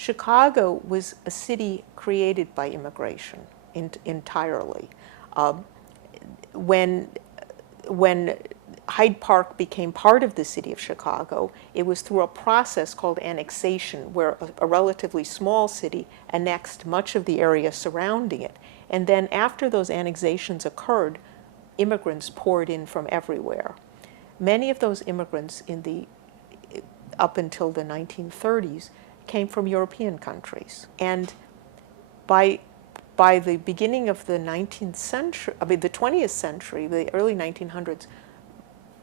Chicago was a city created by immigration entirely. Um, when when Hyde Park became part of the city of Chicago, it was through a process called annexation, where a relatively small city annexed much of the area surrounding it. And then after those annexations occurred, immigrants poured in from everywhere. Many of those immigrants up until the 1930s came from European countries. And by the beginning of the 19th century, the 20th century, the early 1900s,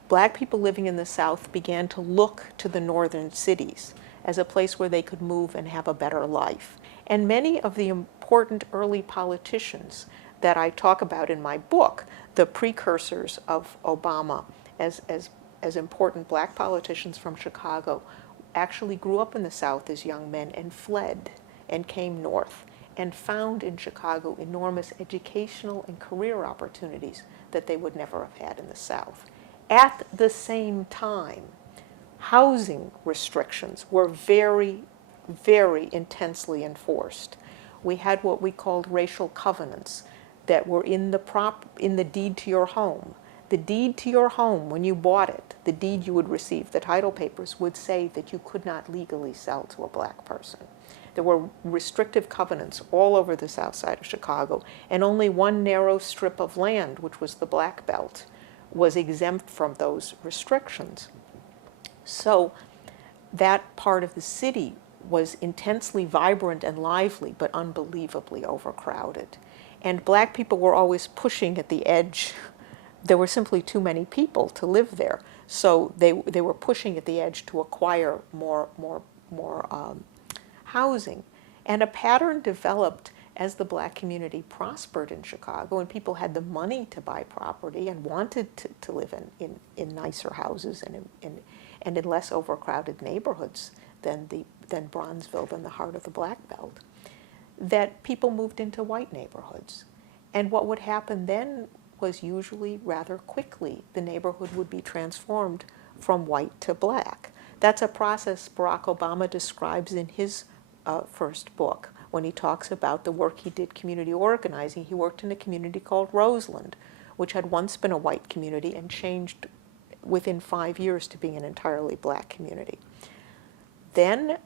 black people living in the South began to look to the northern cities as a place where they could move and have a better life. And many of the important early politicians that I talk about in my book, the precursors of Obama as important black politicians from Chicago, actually grew up in the South as young men and fled and came north and found in Chicago enormous educational and career opportunities that they would never have had in the South. At the same time, housing restrictions were very, very intensely enforced. We had what we called racial covenants that were in the deed to your home. The deed to your home, when you bought it, the deed you would receive, the title papers, would say that you could not legally sell to a black person. There were restrictive covenants all over the south side of Chicago, and only one narrow strip of land, which was the Black Belt, was exempt from those restrictions. So that part of the city was intensely vibrant and lively, but unbelievably overcrowded. And black people were always pushing at the edge. There were simply too many people to live there. So they were pushing at the edge to acquire more housing. And a pattern developed as the black community prospered in Chicago and people had the money to buy property and wanted to live in nicer houses and in less overcrowded neighborhoods than Bronzeville, than the heart of the Black Belt, that people moved into white neighborhoods. And what would happen then was usually rather quickly the neighborhood would be transformed from white to black. That's a process Barack Obama describes in his first book when he talks about the work he did community organizing. He worked in a community called Roseland, which had once been a white community and changed within 5 years to being an entirely black community. Then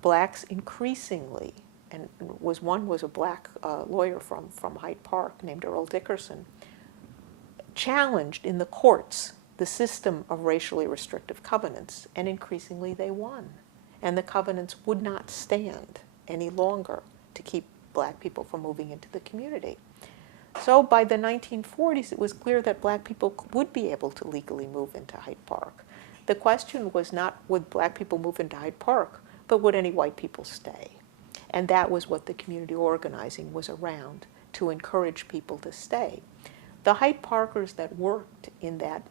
blacks increasingly, and one was a black lawyer from Hyde Park named Earl Dickerson, challenged in the courts the system of racially restrictive covenants, and increasingly they won. And the covenants would not stand any longer to keep black people from moving into the community. So by the 1940s, it was clear that black people would be able to legally move into Hyde Park. The question was not would black people move into Hyde Park, but would any white people stay? And that was what the community organizing was around, to encourage people to stay. The Hyde Parkers that worked in that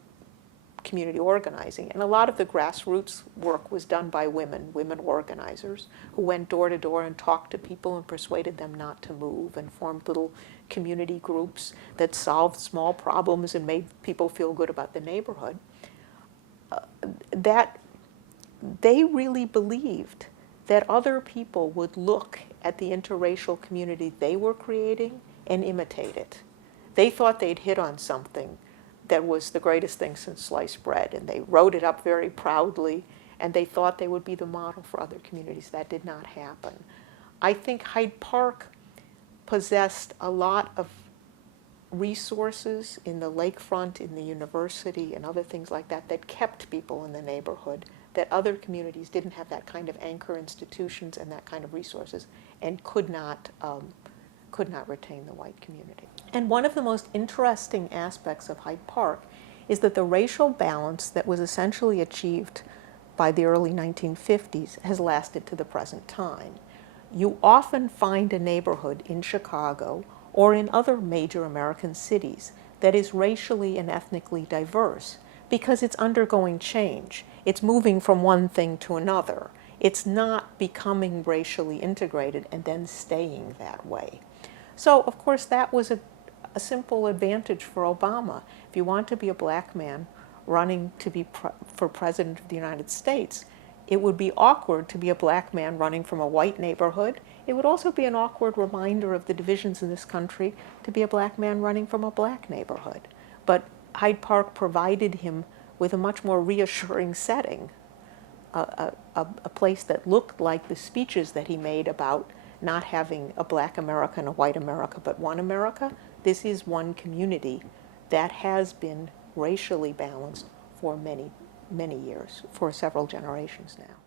community organizing, and a lot of the grassroots work was done by women organizers who went door to door and talked to people and persuaded them not to move and formed little community groups that solved small problems and made people feel good about the neighborhood. That they really believed that other people would look at the interracial community they were creating and imitate it. They thought they'd hit on something that was the greatest thing since sliced bread, and they wrote it up very proudly, and they thought they would be the model for other communities. That did not happen. I think Hyde Park possessed a lot of resources in the lakefront, in the university, and other things like that that kept people in the neighborhood, that other communities didn't have that kind of anchor institutions and that kind of resources and could not retain the white community. And one of the most interesting aspects of Hyde Park is that the racial balance that was essentially achieved by the early 1950s has lasted to the present time. You often find a neighborhood in Chicago or in other major American cities that is racially and ethnically diverse because it's undergoing change. It's moving from one thing to another. It's not becoming racially integrated and then staying that way. So, of course, that was a simple advantage for Obama. If you want to be a black man running to be for president of the United States, It would be awkward to be a black man running from a white neighborhood. It would also be an awkward reminder of the divisions in this country to be a black man running from a black neighborhood. But Hyde Park provided him with a much more reassuring setting, a place that looked like the speeches that he made about not having a black America and a white America, but one America. This is one community that has been racially balanced for many, many years, for several generations now.